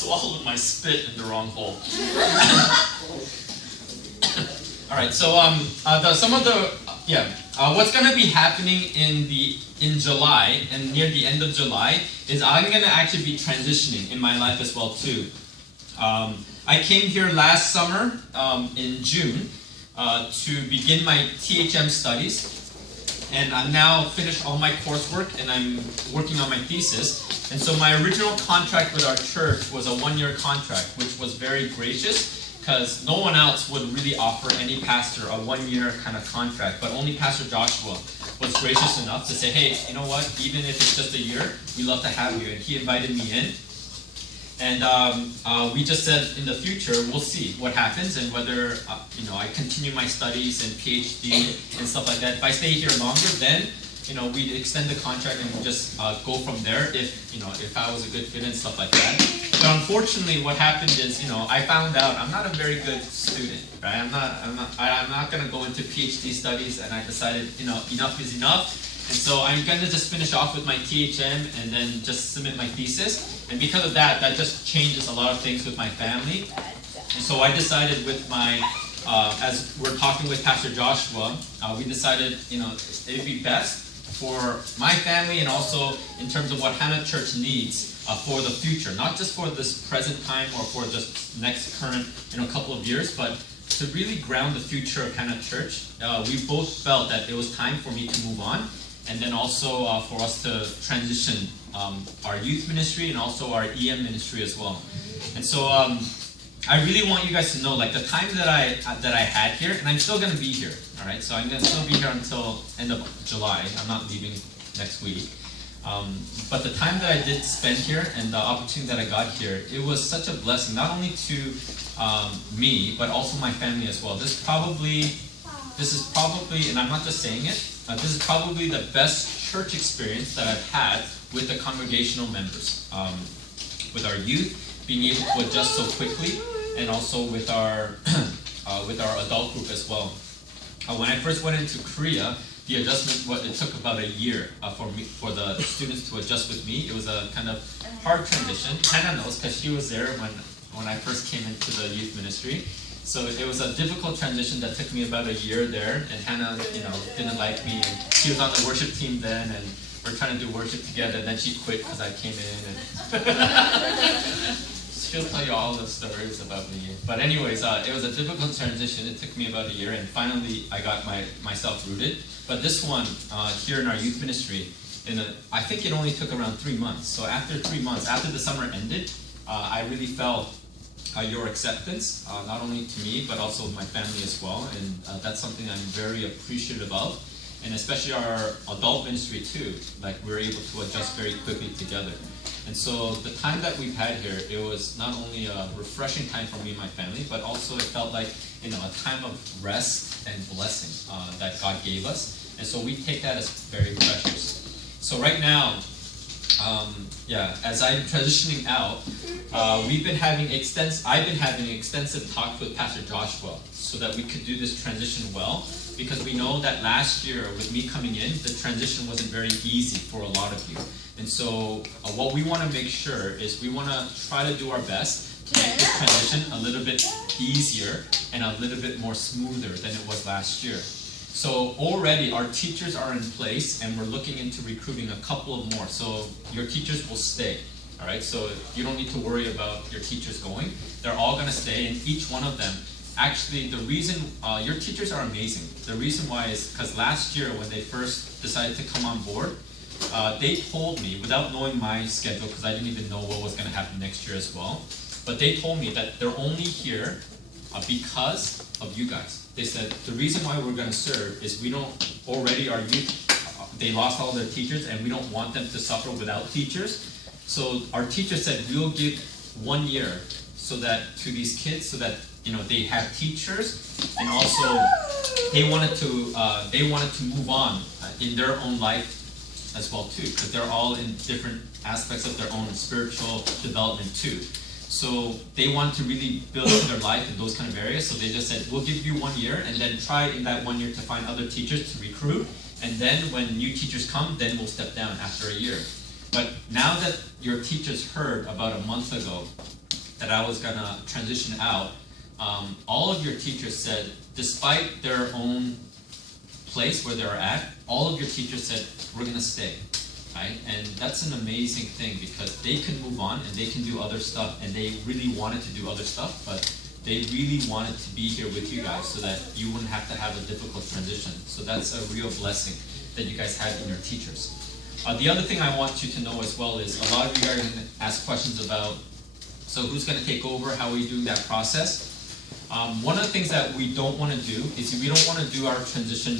swallowed my spit in the wrong hole. All right, so what's gonna be happening in July and near the end of July is I'm gonna actually be transitioning in my life as well too. I came here last summer in June to begin my THM studies. And I'm now finished all my coursework and I'm working on my thesis. And so my original contract with our church was a 1-year contract, which was very gracious because no one else would really offer any pastor a 1-year kind of contract, but only Pastor Joshua was gracious enough to say, hey, you know what, even if it's just a year, we'd love to have you. And he invited me in. And we just said in the future, we'll see what happens and whether I continue my studies and PhD and stuff like that. If I stay here longer, then we extend the contract and we just go from there. If I was a good fit and stuff like that. But unfortunately, what happened is I found out I'm not a very good student. Right? I'm not going to go into PhD studies, and I decided enough is enough. And so I'm going to just finish off with my THM and then just submit my thesis. And because of that, that just changes a lot of things with my family. And so I decided with as we're talking with Pastor Joshua, we decided, it would be best for my family and also in terms of what Hana Church needs for the future. Not just for this present time or for just next current, couple of years, but to really ground the future of Hana Church. We both felt that it was time for me to move on. And then also for us to transition our youth ministry and also our EM ministry as well. And so I really want you guys to know, like, the time that I had here, and I'm still going to be here. All right, so I'm going to still be here until end of July. I'm not leaving next week. But the time that I did spend here and the opportunity that I got here, it was such a blessing, not only to me, but also my family as well. This is probably, and I'm not just saying it, this is probably the best church experience that I've had with the congregational members, with our youth being able to adjust so quickly, and also with our adult group as well. When I first went into Korea, the adjustment it took about a year for the students to adjust with me. It was a kind of hard transition. Hannah knows because she was there when I first came into the youth ministry. So it was a difficult transition that took me about a year there, and Hannah, didn't like me, and she was on the worship team then, and we're trying to do worship together, and then she quit because I came in, and she'll tell you all the stories about me. But anyways, it was a difficult transition. It took me about a year, and finally I got myself rooted. But this one, here in our youth ministry, I think it only took around 3 months. So after 3 months, after the summer ended, I really felt your acceptance, not only to me, but also my family as well. And that's something I'm very appreciative of. And especially our adult ministry too, like we're able to adjust very quickly together. And so the time that we've had here, it was not only a refreshing time for me and my family, but also it felt like, a time of rest and blessing that God gave us. And so we take that as very precious. So right now, as I'm transitioning out, I've been having extensive talks with Pastor Joshua so that we could do this transition well, because we know that last year with me coming in, the transition wasn't very easy for a lot of you. And so what we want to make sure is we want to try to do our best to make this transition a little bit easier and a little bit more smoother than it was last year. So already our teachers are in place, and we're looking into recruiting a couple of more. So your teachers will stay. All right, so you don't need to worry about your teachers going. They're all going to stay, and each one of them, actually, the reason, your teachers are amazing. The reason why is because last year when they first decided to come on board, they told me, without knowing my schedule, because I didn't even know what was going to happen next year as well, but they told me that they're only here because of you guys. They said, the reason why we're going to serve is we don't, already our youth, they lost all their teachers, and we don't want them to suffer without teachers. So our teacher said, we'll give 1 year so that to these kids, so that they have teachers, and also they wanted to move on in their own life as well too, because they're all in different aspects of their own spiritual development too. So they want to really build up their life in those kind of areas. So they just said, we'll give you 1 year, and then try in that 1 year to find other teachers to recruit, and then when new teachers come, then we'll step down after a year. But now that your teachers heard about a month ago that I was gonna transition out, all of your teachers said, despite their own place where they're at, all of your teachers said, we're gonna stay, right? And that's an amazing thing because they can move on and they can do other stuff, and they really wanted to do other stuff, but they really wanted to be here with you guys so that you wouldn't have to have a difficult transition. So that's a real blessing that you guys had in your teachers. The other thing I want you to know as well is a lot of you guys are going to ask questions about, so who's going to take over, how are we doing that process? One of the things that we don't want to do is we don't want to do our transition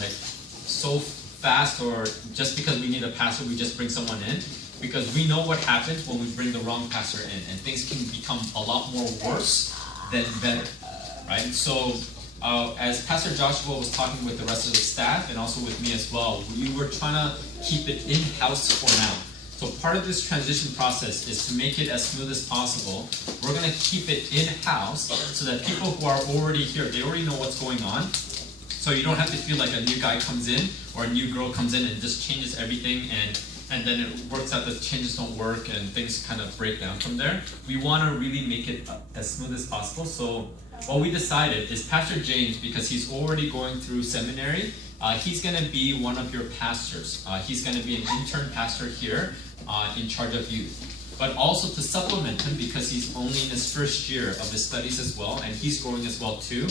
like so fast, or just because we need a pastor we just bring someone in, because we know what happens when we bring the wrong pastor in, and things can become a lot more worse than better, right? So as Pastor Joshua was talking with the rest of the staff and also with me as well, we were trying to keep it in-house for now. So part of this transition process is to make it as smooth as possible. We're going to keep it in-house so that people who are already here, they already know what's going on. So you don't have to feel like a new guy comes in or a new girl comes in and just changes everything, and then it works out that changes don't work and things kind of break down from there. We want to really make it as smooth as possible. So what we decided is Pastor James, because he's already going through seminary, he's going to be one of your pastors. He's going to be an intern pastor here in charge of youth. But also to supplement him, because he's only in his first year of his studies as well, and he's growing as well too.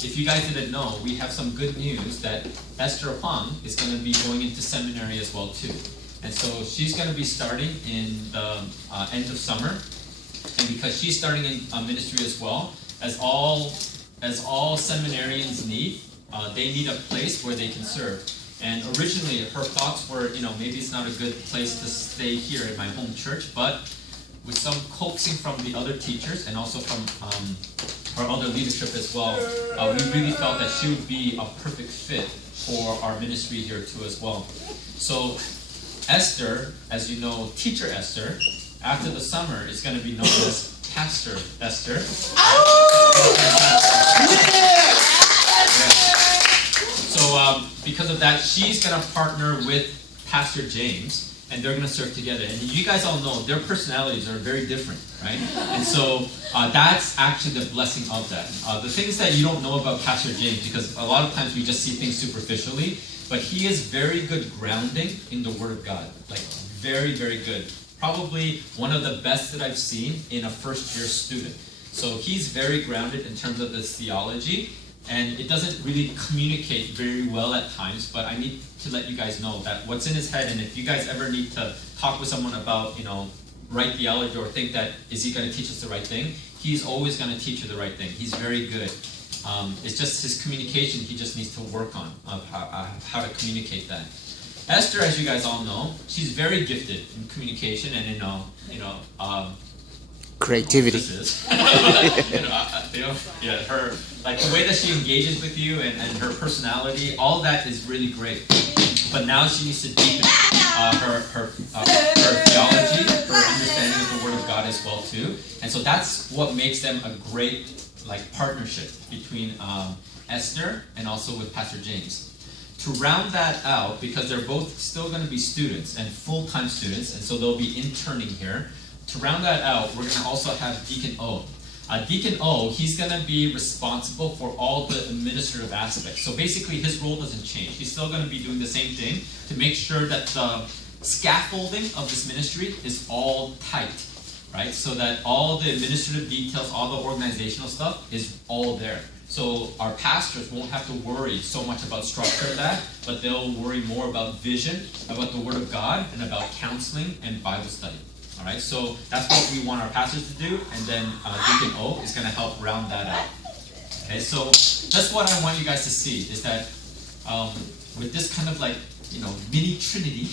If you guys didn't know, we have some good news that Esther Huang is going to be going into seminary as well too. And so she's going to be starting in the end of summer. And because she's starting in ministry as well, as all seminarians need, they need a place where they can serve. And originally her thoughts were, maybe it's not a good place to stay here in my home church, but with some coaxing from the other teachers and also from our other leadership as well, we really felt that she would be a perfect fit for our ministry here too as well. So Esther, as you know, teacher Esther, after the summer is going to be known as Pastor Esther. So because of that, she's going to partner with Pastor James, and they're going to serve together. And you guys all know their personalities are very different, right? And so that's actually the blessing of that. The things that you don't know about Pastor James, because a lot of times we just see things superficially, but he is very good grounding in the Word of God. Like, very, very good. Probably one of the best that I've seen in a first-year student. So he's very grounded in terms of this theology, and it doesn't really communicate very well at times, but I need to let you guys know that what's in his head, and if you guys ever need to talk with someone about, right theology or think that, is he going to teach us the right thing? He's always going to teach you the right thing. He's very good. It's just his communication he just needs to work on, of how to communicate that. Esther, as you guys all know, she's very gifted in communication and in creativity. Her the way that she engages with you and her personality, all that is really great. But now she needs to deepen her theology, her understanding of the Word of God as well too. And so that's what makes them a great partnership between Esther and also with Pastor James. To round that out, because they're both still going to be students and full-time students, and so they'll be interning here. To round that out, we're going to also have Deacon O. Deacon O, he's going to be responsible for all the administrative aspects. So basically, his role doesn't change. He's still going to be doing the same thing to make sure that the scaffolding of this ministry is all tight, right? So that all the administrative details, all the organizational stuff is all there. So our pastors won't have to worry so much about structure of that, but they'll worry more about vision, about the Word of God, and about counseling and Bible study. All right, so that's what we want our pastors to do, and then Deacon O is going to help round that out. Okay, so that's what I want you guys to see, is that with this kind of mini Trinity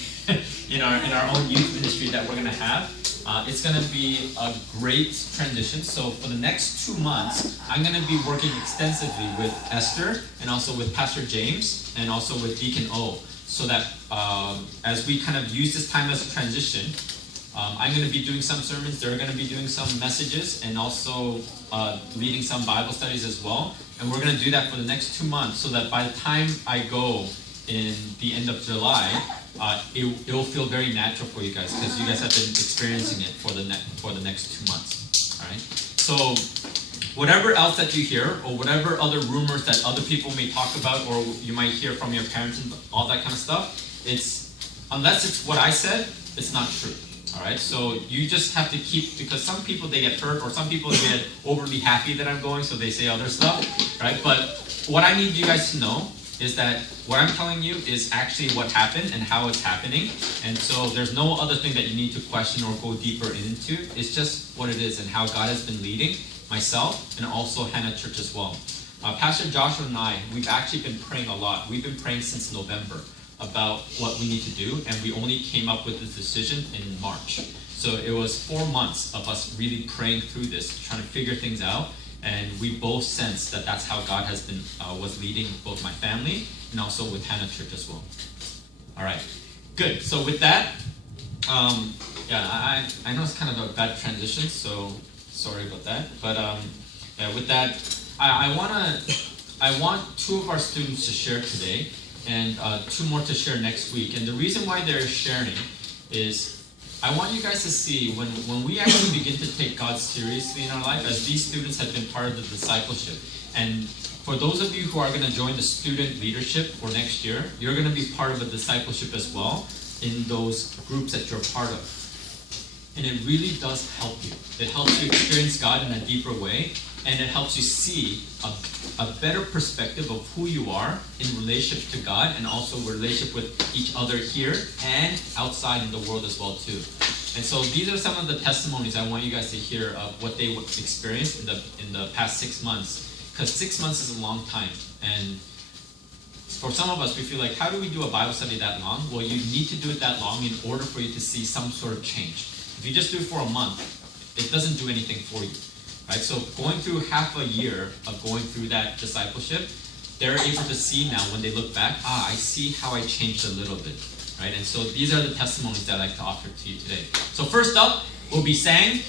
in our own youth ministry that we're going to have, it's going to be a great transition. So for the next 2 months, I'm going to be working extensively with Esther and also with Pastor James and also with Deacon O, so that as we kind of use this time as a transition, I'm going to be doing some sermons, they're going to be doing some messages, and also leading some Bible studies as well. And we're going to do that for the next 2 months, so that by the time I go in the end of July, it will feel very natural for you guys, because you guys have been experiencing it for the next 2 months. All So whatever else that you hear, or whatever other rumors that other people may talk about, or you might hear from your parents and all that kind of stuff, unless it's what I said, it's not true. All right, so you just have to keep, because some people, they get hurt, or some people get overly happy that I'm going, so they say other stuff, right? But what I need you guys to know is that what I'm telling you is actually what happened and how it's happening. And so there's no other thing that you need to question or go deeper into. It's just what it is and how God has been leading myself and also Hana Church as well. Pastor Joshua and I, we've actually been praying a lot. We've been praying since November about what we need to do, and we only came up with this decision in March. So it was 4 months of us really praying through this, trying to figure things out, and we both sensed that that's how God has been was leading both my family and also with Hana Church as well. All right, good. So with that, I know it's kind of a bad transition, so sorry about that. But with that, I want 2 of our students to share today, and 2 more to share next week. And the reason why they're sharing is I want you guys to see when we actually begin to take God seriously in our life, as these students have been part of the discipleship. And for those of you who are going to join the student leadership for next year, you're going to be part of a discipleship as well in those groups that you're part of. And it really does help you. It helps you experience God in a deeper way, and it helps you see a better perspective of who you are in relationship to God, and also relationship with each other here and outside in the world as well too. And so these are some of the testimonies I want you guys to hear of what they experienced in the past 6 months. Because 6 months is a long time, and for some of us we feel like, how do we do a Bible study that long? Well, you need to do it that long in order for you to see some sort of change. If you just do it for a month, it doesn't do anything for you. Right? So going through half a year of going through that discipleship, they're able to see now when they look back, I see how I changed a little bit. Right? And so these are the testimonies that I'd like to offer to you today. So first up will be Sang.